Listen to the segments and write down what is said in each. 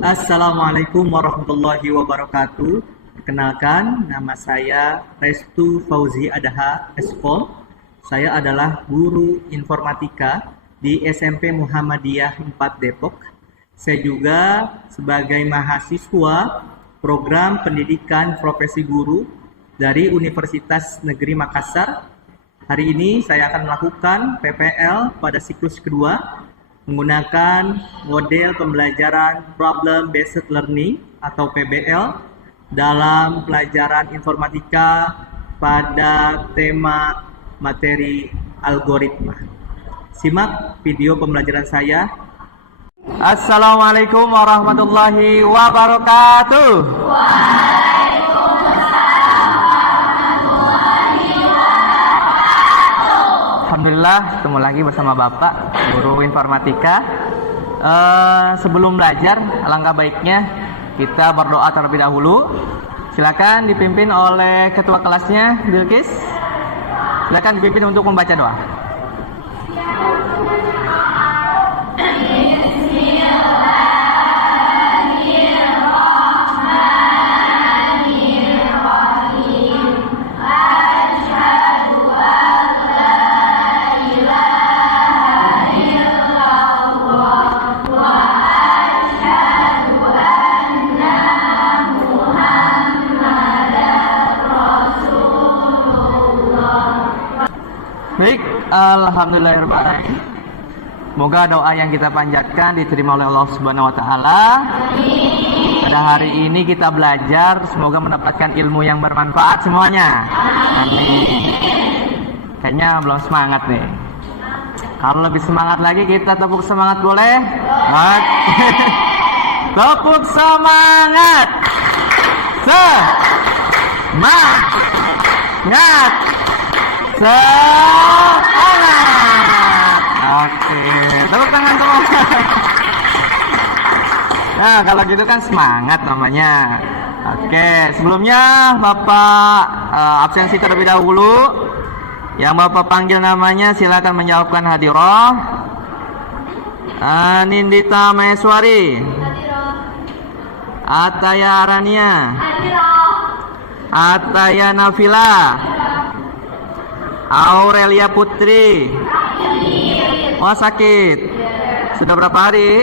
Assalamualaikum warahmatullahi wabarakatuh. Perkenalkan, nama saya Restu Fauzi Adaha Espol. Saya adalah guru informatika di SMP Muhammadiyah 4 Depok. Saya juga sebagai mahasiswa program pendidikan profesi guru dari Universitas Negeri Makassar. Hari ini saya akan melakukan PPL pada siklus kedua menggunakan model pembelajaran Problem Based Learning atau PBL dalam pelajaran informatika pada tema materi algoritma. Simak video pembelajaran saya. Assalamualaikum warahmatullahi wabarakatuh. Alhamdulillah, ketemu lagi bersama Bapak, guru informatika. Sebelum belajar, alangkah baiknya kita berdoa terlebih dahulu. Silakan dipimpin oleh ketua kelasnya, Bilkis. Silakan dipimpin untuk membaca doa. Baik, alhamdulillahirrahmanirrahim. Semoga doa yang kita panjatkan diterima oleh Allah Subhanahu wa taala. Pada hari ini kita belajar, semoga mendapatkan ilmu yang bermanfaat semuanya. Amin. Kayaknya belum semangat nih. Kalau lebih semangat lagi kita tepuk semangat boleh? Tepuk semangat. Semangat. Semangat. Oke, tepuk tangan semua. Nah, kalau gitu kan semangat namanya. Oke, sebelumnya Bapak absensi terlebih dahulu. Yang Bapak panggil namanya silakan menjawabkan hadirah. Nindita Maheswari. Ataya Arania. Ataya Nafila. Aurelia Putri. Oh, sakit. Sudah berapa hari?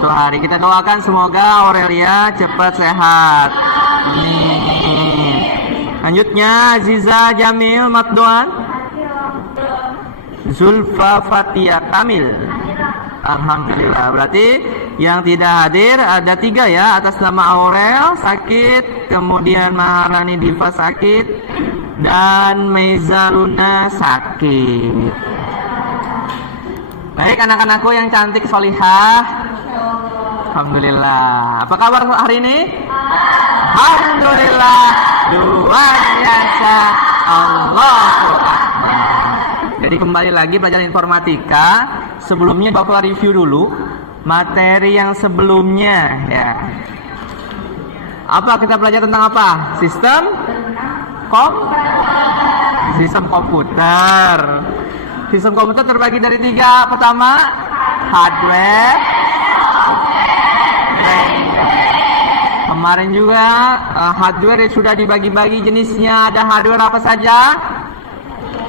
1 hari. Kita doakan semoga Aurelia cepat sehat. Amin. Lanjutnya Aziza Jamil Matdoan. Zulfa Fatia Kamil. Alhamdulillah. Berarti yang tidak hadir ada 3 ya. Atas nama Aurel sakit, kemudian Maharani Diva sakit, dan Mezaruna sakit. Baik anak-anakku yang cantik solihah. Alhamdulillah. Apa kabar hari ini? Alhamdulillah. Luar biasa. Allahu Akbar. Jadi kembali lagi pelajaran informatika. Sebelumnya Bapak review dulu materi yang sebelumnya ya. Apa kita belajar tentang apa? Sistem komputer. Sistem komputer terbagi dari 3. Pertama, hardware. Kemarin juga hardware sudah dibagi-bagi jenisnya. Ada hardware apa saja?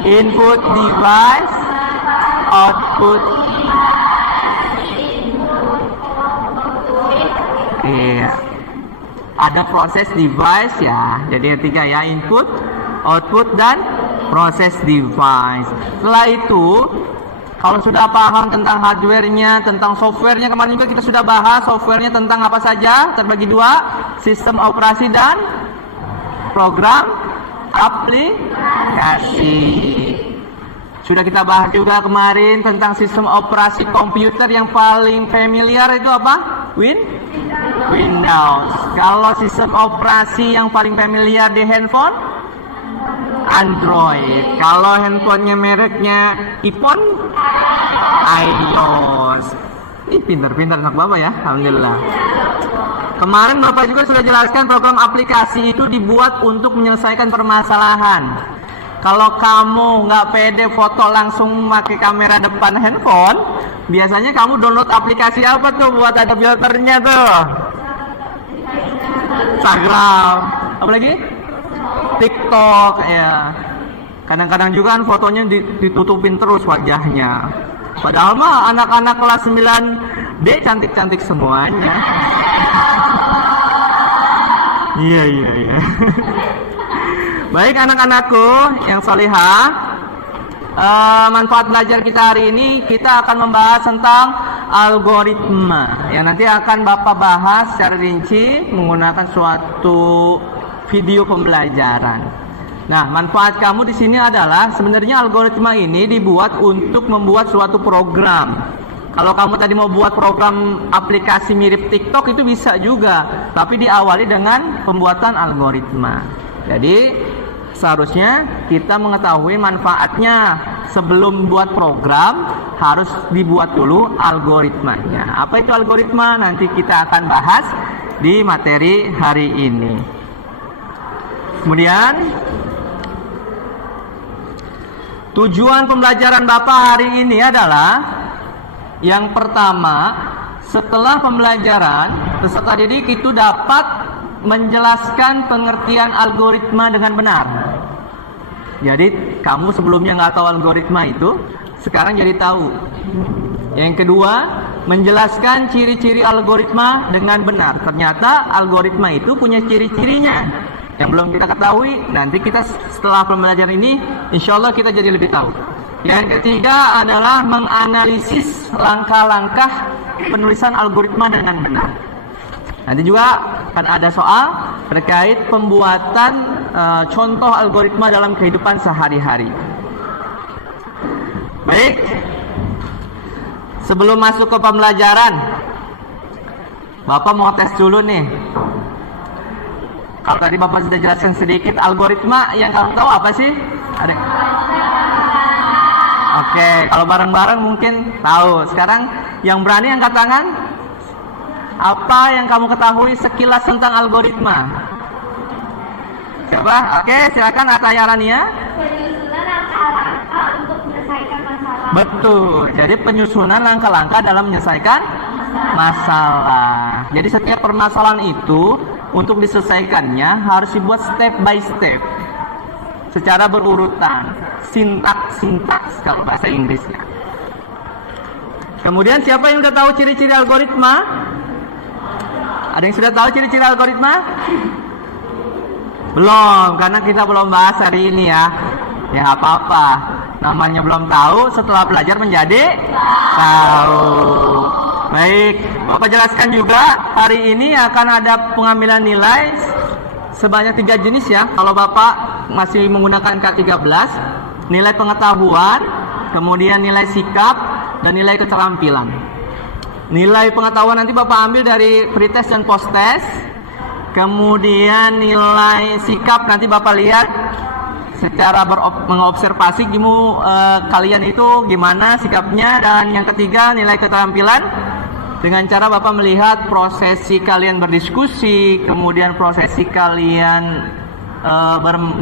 Input device, output. Iya. Ada proses device ya. Jadi yang 3 ya, input, output, dan proses device. Setelah itu, kalau sudah paham tentang hardware-nya, tentang software-nya, kemarin juga kita sudah bahas software-nya tentang apa saja, terbagi 2, sistem operasi dan program aplikasi. Sudah kita bahas juga kemarin tentang sistem operasi komputer yang paling familiar itu apa? Windows. Kalau sistem operasi yang paling familiar di handphone, Android. Kalau handphonenya mereknya iPhone, iOS. Ih, pintar-pintar anak Bapak ya, alhamdulillah. Kemarin Bapak juga sudah jelaskan program aplikasi itu dibuat untuk menyelesaikan permasalahan. Kalau kamu nggak pede foto langsung pakai kamera depan handphone, Biasanya kamu download aplikasi apa tuh buat ada filternya tuh? Instagram. Apa lagi? TikTok ya. Kadang-kadang juga kan fotonya ditutupin terus wajahnya. Padahal mah anak-anak kelas 9D cantik-cantik semuanya. Iya. Baik anak-anakku yang salihah, manfaat belajar kita hari ini kita akan membahas tentang algoritma yang nanti akan Bapak bahas secara rinci menggunakan suatu video pembelajaran. Nah, manfaat kamu di sini adalah sebenarnya algoritma ini dibuat untuk membuat suatu program. Kalau kamu tadi mau buat program aplikasi mirip TikTok itu bisa juga, tapi diawali dengan pembuatan algoritma. Jadi seharusnya kita mengetahui manfaatnya sebelum buat program, harus dibuat dulu algoritmanya. Apa itu algoritma? Nanti kita akan bahas di materi hari ini. Kemudian tujuan pembelajaran Bapak hari ini adalah yang pertama, setelah pembelajaran, peserta didik itu dapat menjelaskan pengertian algoritma dengan benar. Jadi kamu sebelumnya nggak tahu algoritma itu, sekarang jadi tahu. Yang kedua, menjelaskan ciri-ciri algoritma dengan benar. Ternyata algoritma itu punya ciri-cirinya yang belum kita ketahui. Nanti kita setelah pembelajaran ini, insya Allah kita jadi lebih tahu. Yang ketiga adalah menganalisis langkah-langkah penulisan algoritma dengan benar. Nanti juga akan ada soal terkait pembuatan contoh algoritma dalam kehidupan sehari-hari. Baik, sebelum masuk ke pembelajaran, Bapak mau tes dulu nih. Kalau tadi Bapak sudah jelaskan sedikit algoritma, yang kamu tahu apa sih? Ada? Oke, kalau bareng-bareng mungkin tahu. Sekarang yang berani angkat tangan. Apa yang kamu ketahui sekilas tentang algoritma? Siapa? Oke, silakan Ataya Rania. Penyusunan langkah-langkah untuk menyelesaikan masalah. Betul. Jadi penyusunan langkah-langkah dalam menyelesaikan masalah. Jadi setiap permasalahan itu untuk diselesaikannya harus dibuat step by step, secara berurutan, sintaks kalau bahasa Inggrisnya. Kemudian siapa yang sudah tahu ciri-ciri algoritma? Ada yang sudah tahu ciri-ciri algoritma? Belum, karena kita belum bahas hari ini ya. Ya nggak apa-apa, namanya belum tahu, setelah belajar menjadi tahu. Baik, Bapak jelaskan juga hari ini akan ada pengambilan nilai sebanyak 3 jenis ya. Kalau Bapak masih menggunakan K13, nilai pengetahuan, kemudian nilai sikap, dan nilai keterampilan. Nilai pengetahuan nanti Bapak ambil dari pretest dan posttest. Kemudian nilai sikap nanti Bapak lihat secara mengobservasi kalian itu gimana sikapnya. Dan yang ketiga nilai keterampilan dengan cara Bapak melihat prosesi kalian berdiskusi, kemudian prosesi kalian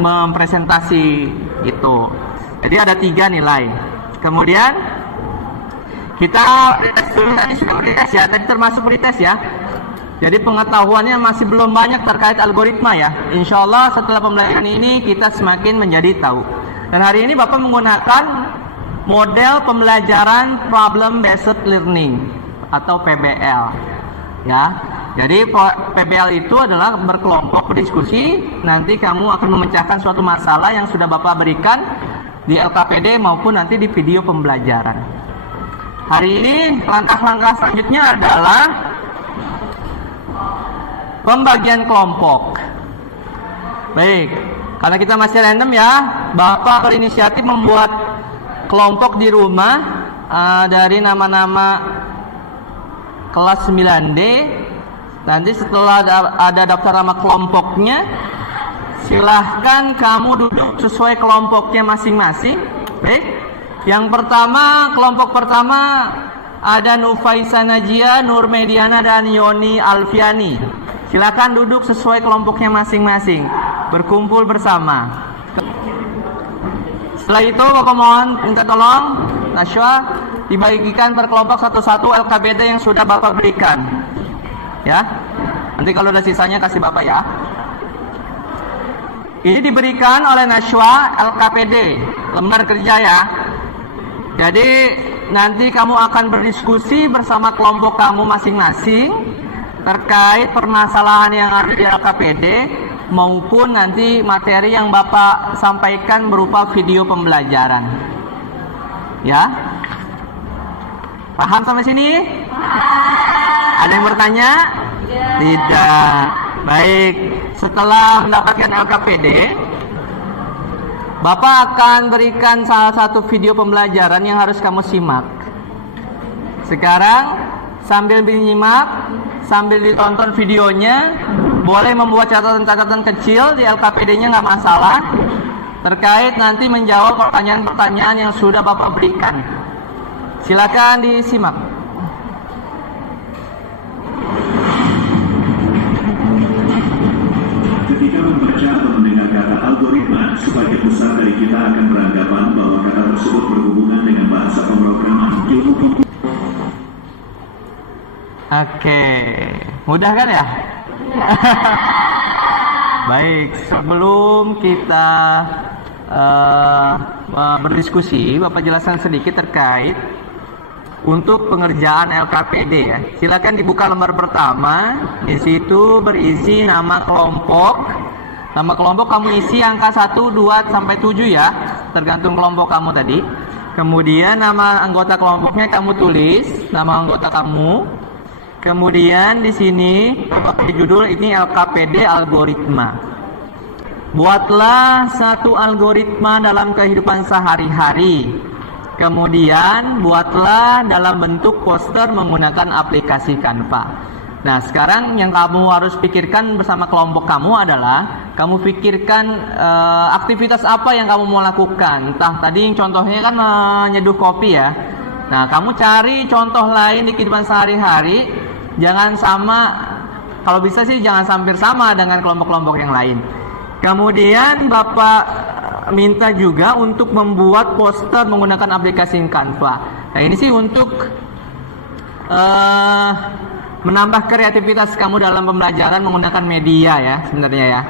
mempresentasi gitu. Jadi ada 3 nilai. Kemudian kita pretest dulu, tadi sudah pretest ya, tadi termasuk pretest ya. Jadi pengetahuannya masih belum banyak terkait algoritma ya. Insya Allah setelah pembelajaran ini kita semakin menjadi tahu. Dan hari ini Bapak menggunakan model pembelajaran Problem Based Learning atau PBL ya. Jadi PBL itu adalah berkelompok berdiskusi. Nanti kamu akan memecahkan suatu masalah yang sudah Bapak berikan di LKPD maupun nanti di video pembelajaran. Hari ini langkah-langkah selanjutnya adalah pembagian kelompok. Baik, karena kita masih random ya, Bapak berinisiatif membuat kelompok di rumah dari nama-nama kelas 9D. Nanti setelah ada daftar nama kelompoknya, silahkan kamu duduk sesuai kelompoknya masing-masing. Baik, yang pertama, kelompok pertama ada Nufaisa Najia, Nur Mediana, dan Yoni Alfiani. Silakan duduk sesuai kelompoknya masing-masing, berkumpul bersama. Setelah itu Bapak mohon minta tolong Nashwa dibagikan per kelompok satu-satu LKPD yang sudah Bapak berikan. Ya. Nanti kalau ada sisanya kasih Bapak ya. Ini diberikan oleh Nashwa LKPD, lembar kerja ya. Jadi nanti kamu akan berdiskusi bersama kelompok kamu masing-masing terkait permasalahan yang ada di LKPD maupun nanti materi yang Bapak sampaikan berupa video pembelajaran. Ya. Paham sampai sini? Ada yang bertanya? Tidak. Baik. Setelah mendapatkan LKPD, Bapak akan berikan salah satu video pembelajaran yang harus kamu simak. Sekarang sambil menyimak, sambil ditonton videonya, boleh membuat catatan-catatan kecil di LKPD-nya, nggak masalah. Terkait nanti menjawab pertanyaan-pertanyaan yang sudah Bapak berikan. Silakan disimak. Ketika membaca atau mendengar kata algoritma, sebagian besar dari kita akan beranggapan bahwa kata tersebut berhubungan dengan bahasa pemrograman ilmu komputer. Oke, mudah kan ya? Baik, sebelum kita berdiskusi, Bapak jelaskan sedikit terkait untuk pengerjaan LKPD ya. Silakan dibuka lembar pertama. Di situ berisi nama kelompok. Nama kelompok kamu isi angka 1, 2 sampai 7 ya, tergantung kelompok kamu tadi. Kemudian nama anggota kelompoknya kamu tulis, nama anggota kamu. Kemudian di sini pakai judul ini LKPD algoritma. Buatlah satu algoritma dalam kehidupan sehari-hari. Kemudian buatlah dalam bentuk poster menggunakan aplikasi Canva. Nah, sekarang yang kamu harus pikirkan bersama kelompok kamu adalah kamu pikirkan aktivitas apa yang kamu mau lakukan. Entah tadi contohnya kan menyeduh kopi ya. Nah, kamu cari contoh lain di kehidupan sehari-hari. Jangan sama, kalau bisa sih jangan hampir sama dengan kelompok-kelompok yang lain. Kemudian Bapak minta juga untuk membuat poster menggunakan aplikasi Canva. Nah, ini sih untuk menambah kreativitas kamu dalam pembelajaran menggunakan media ya sebenarnya ya.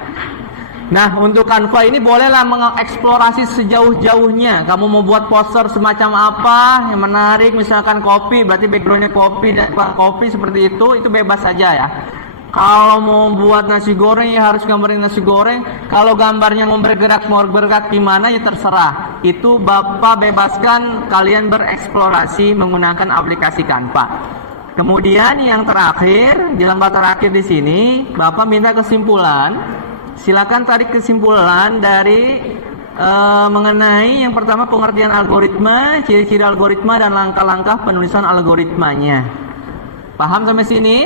Nah, untuk Canva ini bolehlah mengeksplorasi sejauh-jauhnya. Kamu mau buat poster semacam apa yang menarik, misalkan kopi, berarti backgroundnya kopi dan kopi seperti itu bebas saja ya. Kalau mau buat nasi goreng ya harus gambarin nasi goreng. Kalau gambarnya mau bergerak gimana ya terserah. Itu Bapak bebaskan kalian bereksplorasi menggunakan aplikasi Canva. Kemudian yang terakhir, di lembar terakhir di sini, Bapak minta kesimpulan. Silakan tarik kesimpulan dari mengenai yang pertama pengertian algoritma, ciri-ciri algoritma dan langkah-langkah penulisan algoritmanya. Paham sampai sini?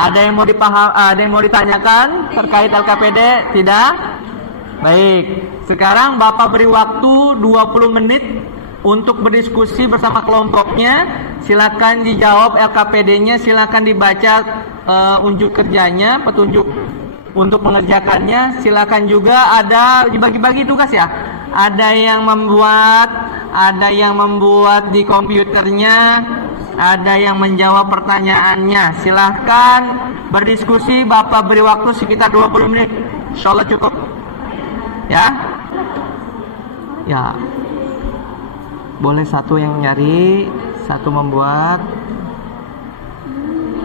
Ada yang mau ada yang mau ditanyakan terkait LKPD? Tidak? Baik. Sekarang Bapak beri waktu 20 menit untuk berdiskusi bersama kelompoknya. Silakan dijawab LKPD-nya, silakan dibaca unjuk kerjanya, petunjuk untuk mengerjakannya. Silakan juga ada dibagi-bagi tugas ya. Ada yang membuat di komputernya, ada yang menjawab pertanyaannya. Silahkan berdiskusi. Bapak beri waktu sekitar 20 menit. Insyaallah cukup. Ya. Ya. Boleh satu yang nyari, satu membuat.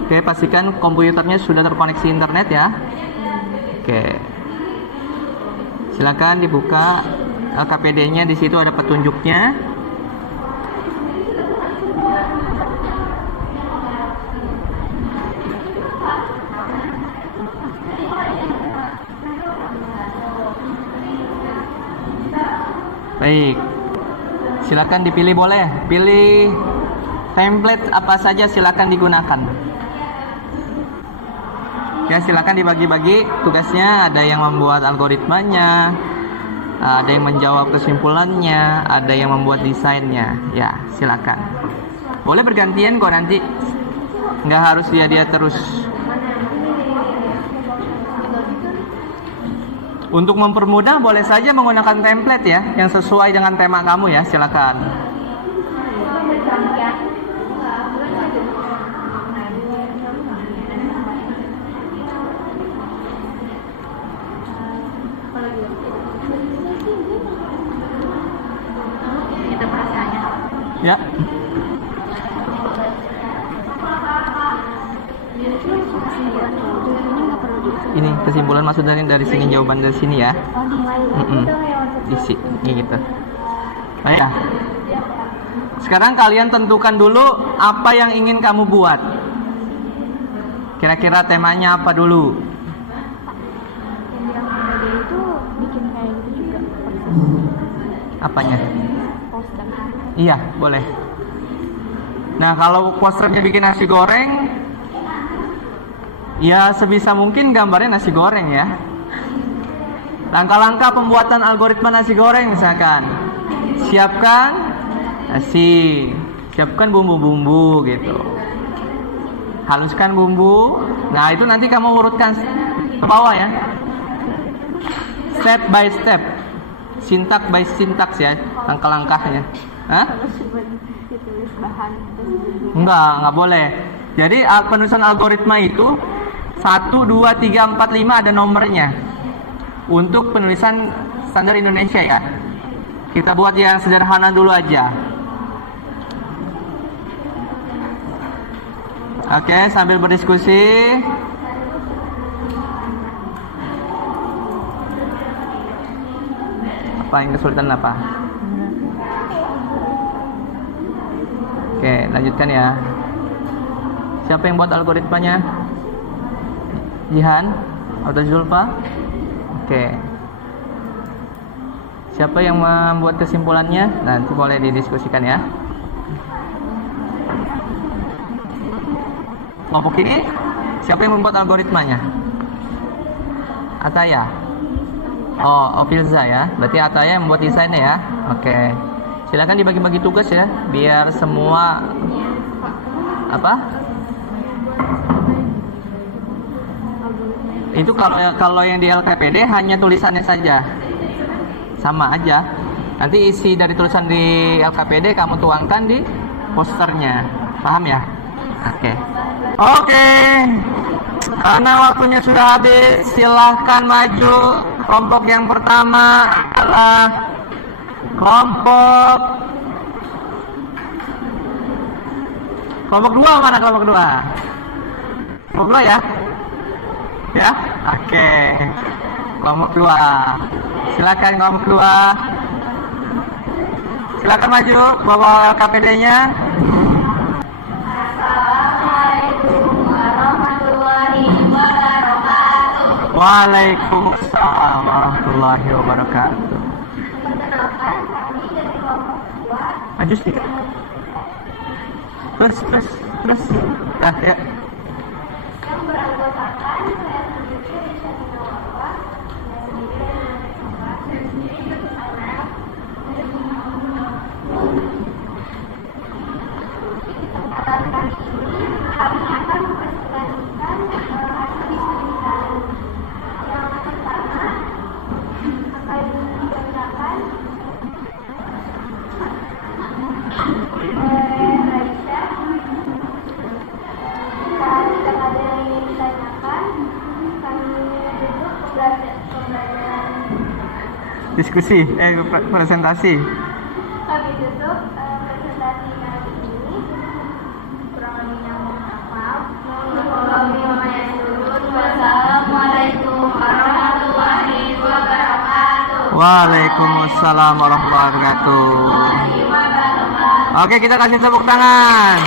Oke, pastikan komputernya sudah terkoneksi internet ya. Oke. Silakan dibuka LKPD-nya, di situ ada petunjuknya. Baik. Silakan dipilih, boleh. Pilih template apa saja silakan digunakan. Ya, silakan dibagi-bagi tugasnya. Ada yang membuat algoritmanya, ada yang menjawab kesimpulannya, ada yang membuat desainnya. Ya, silakan. Boleh bergantian kok nanti. Nggak harus dia terus. Untuk mempermudah boleh saja menggunakan template ya, yang sesuai dengan tema kamu ya, silakan. Ya. Ini kesimpulan maksud dari sini, jawaban dari sini ya. Isi ini gitu. Nah ya. Sekarang kalian tentukan dulu apa yang ingin kamu buat. Kira-kira temanya apa dulu? Itu bikin kayak gitu juga. Apanya? Poster. Iya, boleh. Nah, kalau posternya bikin nasi goreng, ya sebisa mungkin gambarnya nasi goreng ya. Langkah-langkah pembuatan algoritma nasi goreng misalkan. Siapkan nasi, siapkan bumbu-bumbu gitu. Haluskan bumbu. Nah, itu nanti kamu urutkan ke bawah ya. Step by step. Sintak by sintaks ya, langkah-langkahnya. Hah? Kalau cuma ditulis bahan terus Enggak boleh. Jadi penulisan algoritma itu 1, 2, 3, 4, 5 ada nomornya. Untuk penulisan standar Indonesia ya. Kita buat yang sederhana dulu aja. Oke, sambil berdiskusi. Apa yang kesulitan apa? Oke, lanjutkan ya. Siapa yang buat algoritmanya? Jihan atau Zulfa? Oke. Siapa yang membuat kesimpulannya? Nanti boleh didiskusikan ya. Kelompok ini siapa yang membuat algoritmanya? Ataya. Oh, Filza ya. Berarti Ataya yang membuat desainnya ya. Oke. Silakan dibagi-bagi tugas ya, biar semua apa? Itu kalau yang di LKPD hanya tulisannya saja. Sama aja. Nanti isi dari tulisan di LKPD kamu tuangkan di posternya. Paham ya? Oke. Karena waktunya sudah habis, silahkan maju. Kelompok yang pertama adalah kelompok 2. Mana kelompok 2? Kelompok 2 ya? Ya? Oke. Kelompok 2. Silakan kelompok 2. Silakan maju bawa KPD-nya. Assalamualaikum warahmatullahi wabarakatuh. Waalaikumsalam warahmatullahi wabarakatuh. Perkenalkan, kami dari kelompok 2 Maju sedikit. Terus. Nah, ya. yang beranggotakan saya sendiri Syahina Wafa, saya sendiri Wafa, saya sendiri Ketuhanan, di kesempatan kali ini kami akan mempresentasikan hasil diskusi kami. Yang pertama akan dibacakan oleh Raisa. Saat ada yang ingin ditanyakan, kami duduk pembelajaran. Diskusi, presentasi. Kami tutup presentasi kali ini. Kurang lebihnya mohon maaf. Wassalamualaikum warahmatullahi wabarakatuh. Waalaikumsalam warahmatullahi wabarakatuh. Oke, kita kasih tepuk tangan.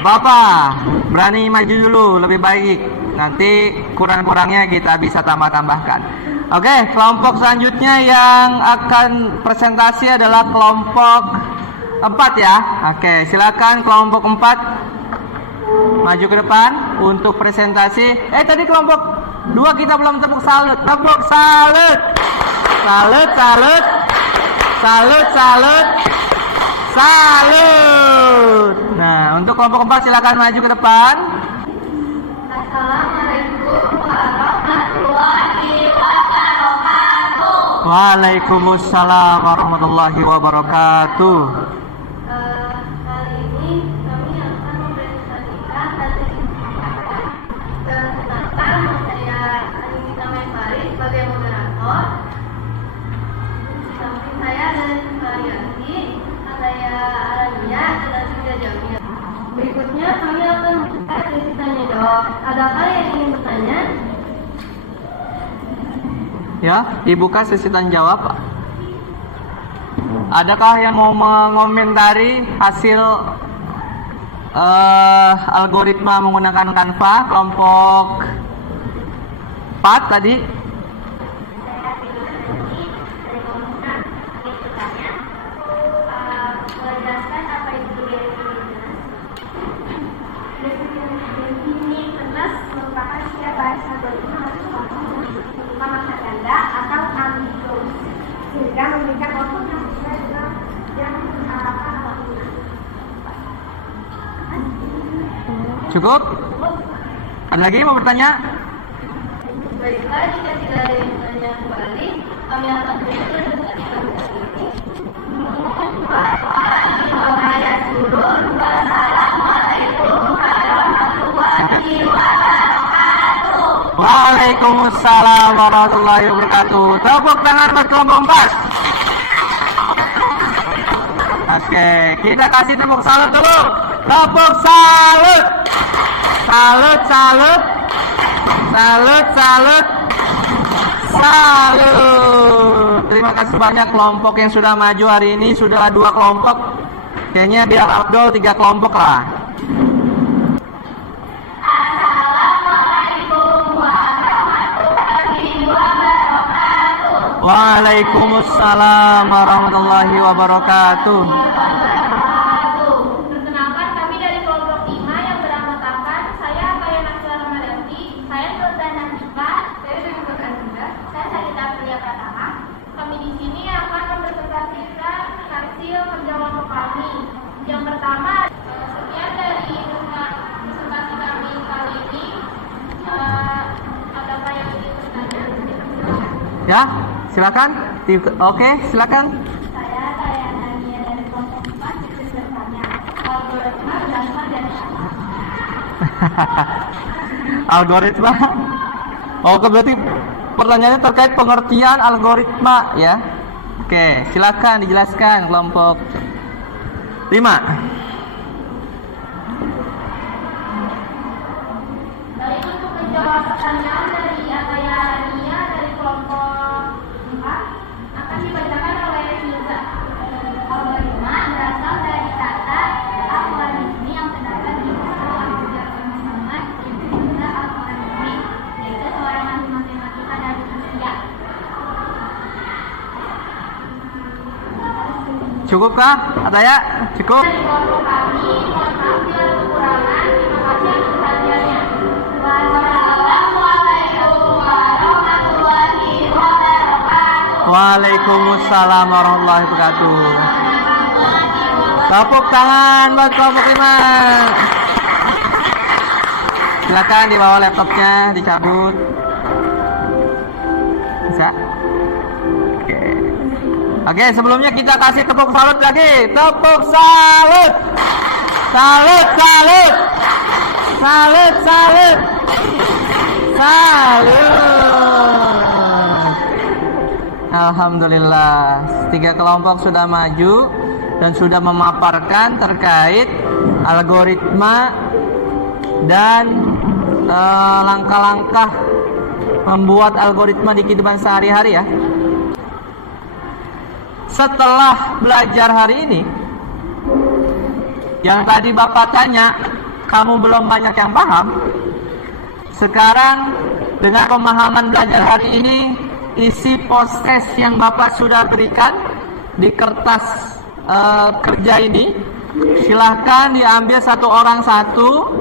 Bapak, berani maju dulu, lebih baik. Nanti kurang-kurangnya kita bisa tambah-tambahkan. Oke, kelompok selanjutnya yang akan presentasi adalah kelompok 4 ya. Oke, silakan kelompok 4 maju ke depan untuk presentasi. Tadi kelompok 2 kita belum tepuk salut. Tepuk salut. Salut. Nah, untuk kelompok 4 silakan maju ke depan. Assalamualaikum warahmatullahi wabarakatuh. Waalaikumsalam warahmatullahi wabarakatuh. Kali ini kami akan mempresentasikan hasil tentang saya Anita Maifari sebagai moderator. Di samping saya Berikutnya kami akan membuka sesi tanya jawab. Adakah yang ingin bertanya? Ya, dibuka sesi tanya jawab. Adakah yang mau mengomentari hasil algoritma menggunakan Canva kelompok 4 tadi? Menjelaskan apa itu definitiveness merupakan setiap bahasa algoritma harus berupa makna ganda atau ambiguous sehingga memberikan output yang sesuai dengan yang diharapkan output. Cukup? Ada lagi mau bertanya? Baiklah, jika tidak ada yang bertanya kembali, kami akan tutup dengan Waalaikumsalam warahmatullahi wabarakatuh. Tepuk tangan buat kelompok 4. Oke, kita kasih tepuk salut dulu. Tepuk salut. Salut, salut. Salut, salut. Salut. Terima kasih banyak kelompok yang sudah maju hari ini. Sudah 2 kelompok. Kayaknya biar Abdul 3 kelompok lah. Waalaikumsalam warahmatullahi wabarakatuh. Perkenalkan, kami dari kelompok 5 yang beranggotakan saya Kaya Naksila Ramadhanti, saya Sultan Hanifah, saya Sultan Hanifah, saya Salita Priya Pratama. Kami di sini akan mempresentasikan hasil kerja kelompok kami. Yang pertama, sekian dari presentasi kami kali ini. Apakah yang ingin bertanya? Ya, silakan. Oke, silakan. Saya Kaya Nania dari kelompok 4 ingin bertanya. Algoritma berasal dari apa? Algoritma. Oke, berarti pertanyaannya terkait pengertian algoritma ya. Oke, silakan dijelaskan kelompok 5. Baik, untuk menjawab pertanyaan dari Kaya Nania dari kelompok 4 akan dibacakan oleh Hilda. Algoritma berasal dari kata algoritmi yang terdapat di algoritma pemasangan hingga algoritmi, yaitu seorang ahli matematika dari Rusia. Cukupkah? Ada ya? Cukup. Dari kelompok kami, mohon maaf bila ada kekurangan. Terima kasih atas perhatiannya. Wassalamualaikum warahmatullahi wabarakatuh. Waalaikumsalam warahmatullahi wabarakatuh. Tepuk tangan buat kelompok 5. Silakan dibawa laptopnya, dicabut. Bisa? Oke, sebelumnya kita kasih tepuk salut lagi. Tepuk salut. Salut, salut. Salut, salut. Salut. Alhamdulillah, 3 kelompok sudah maju dan sudah memaparkan terkait algoritma dan langkah-langkah membuat algoritma di kehidupan sehari-hari ya. Setelah belajar hari ini, yang tadi Bapak tanya, kamu belum banyak yang paham. Sekarang dengan pemahaman belajar hari ini, isi post-test yang Bapak sudah berikan di kertas kerja ini, silahkan diambil satu orang satu,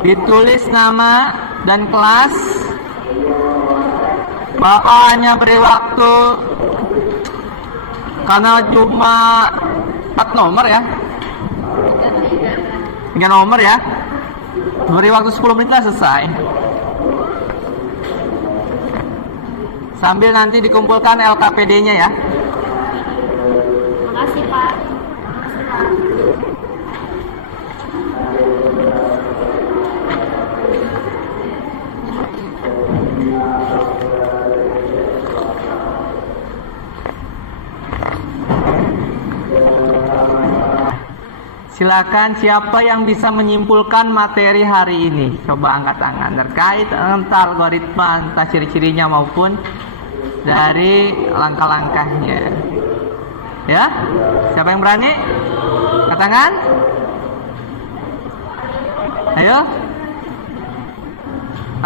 ditulis nama dan kelas. Bapak hanya beri waktu karena cuma 4 nomor ya, 3 nomor ya, beri waktu 10 menit lah selesai. Sambil nanti dikumpulkan LKPD-nya ya. Makasih Pak. Silakan siapa yang bisa menyimpulkan materi hari ini. Coba angkat tangan terkait entah algoritma, entah ciri-cirinya maupun dari langkah-langkahnya. Ya, siapa yang berani? Angkat tangan. Ayo.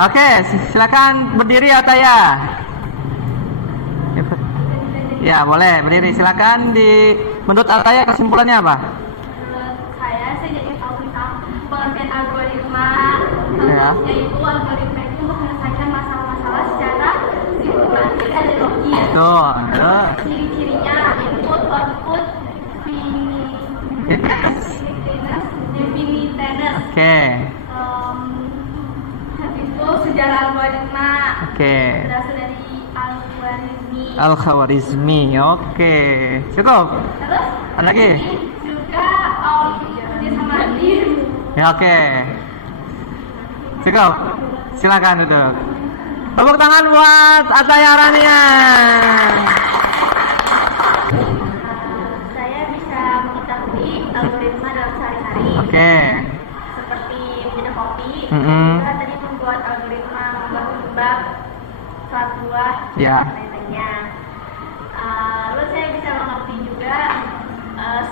Oke, silakan berdiri Ataya. Ya, boleh berdiri. Silakan menurut Ataya kesimpulannya apa? Jadi pengertian algoritma Ya. yaitu algoritma itu untuk menyelesaikan masalah-masalah secara sistematik dan logis. Tuh. Ciri-cirinya input, output, definiteness. Oke. Habis itu sejarah algoritma. Oke. Berasal dari algoritmi. Al-Khawarizmi. Oke. Cukup. Terus Ada lagi? juga kerjasama tim. Ya, oke. Cukup. Silakan duduk. Tepuk tangan buat Ataya Rania. Saya bisa mengetahui algoritma dalam sehari-hari. Oke. Seperti minum kopi. Mm-mm. Kita tadi membuat algoritma mengubah suatu buah Ya. dan lain-lainnya. Lalu saya bisa mengerti juga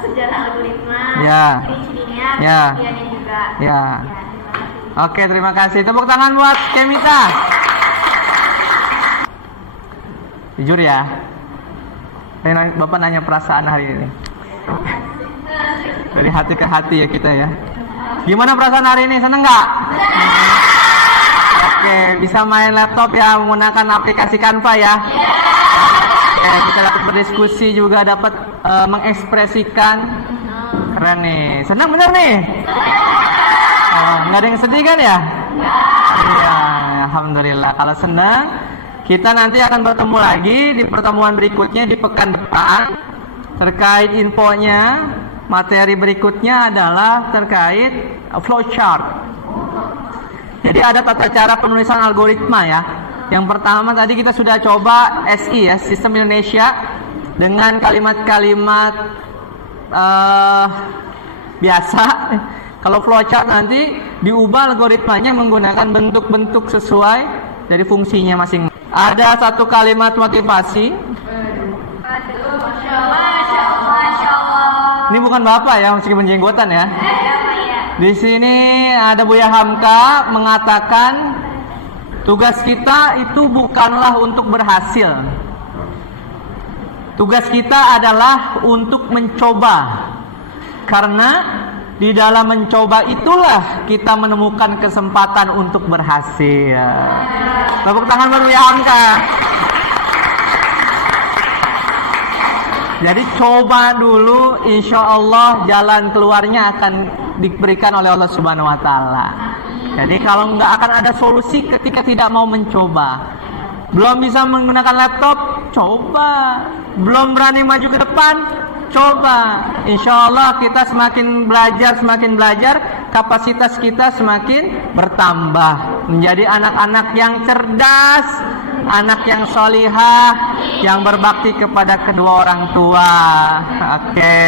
sejarah algoritma, Ya. ciri-cirinya, Ya. kemudiannya juga. Ya. Terima kasih. Oke, terima kasih. Tepuk tangan buat Kemita. Jujur ya. Bapak nanya perasaan hari ini. Dari hati ke hati ya kita ya. Gimana perasaan hari ini? Seneng nggak? Oke, bisa main laptop ya menggunakan aplikasi Canva ya. Oke, kita dapat berdiskusi juga dapat mengekspresikan. Keren nih. Senang bener nih? Nggak ada yang sedih kan ya? Iya, alhamdulillah. Kalau senang, kita nanti akan bertemu lagi di pertemuan berikutnya di pekan depan. Terkait infonya, materi berikutnya adalah terkait flowchart. Jadi ada tata cara penulisan algoritma ya. Yang pertama tadi kita sudah coba SI ya, Sistem Indonesia, dengan kalimat-kalimat biasa. Kalau flowchart nanti diubah algoritmanya menggunakan bentuk-bentuk sesuai dari fungsinya masing-masing. Ada satu kalimat motivasi. Aduh, Masya Allah. Ini bukan Bapak ya, meskipun jenggotan ya. Ya. Di sini ada Buya Hamka mengatakan tugas kita itu bukanlah untuk berhasil. Tugas kita adalah untuk mencoba. Karena di dalam mencoba itulah kita menemukan kesempatan untuk berhasil. Tepuk tangan buat Buya Hamka. Jadi coba dulu, insya Allah jalan keluarnya akan diberikan oleh Allah Subhanahu Wa Taala. Jadi kalau nggak akan ada solusi ketika tidak mau mencoba. Belum bisa menggunakan laptop, coba. Belum berani maju ke depan, coba. Insya Allah kita semakin belajar, kapasitas kita semakin bertambah. Menjadi anak-anak yang cerdas, anak yang solihah, yang berbakti kepada kedua orang tua. Oke.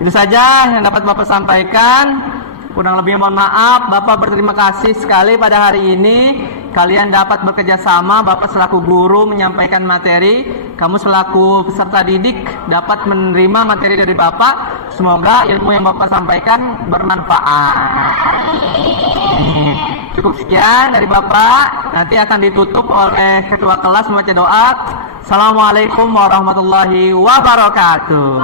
Itu saja yang dapat Bapak sampaikan. Kurang lebih mohon maaf. Bapak berterima kasih sekali pada hari ini. Kalian dapat bekerja sama. Bapak selaku guru menyampaikan materi. Kamu selaku peserta didik dapat menerima materi dari Bapak. Semoga ilmu yang Bapak sampaikan bermanfaat. Cukup sekian dari Bapak. Nanti akan ditutup oleh ketua kelas membaca doa. Assalamualaikum warahmatullahi wabarakatuh.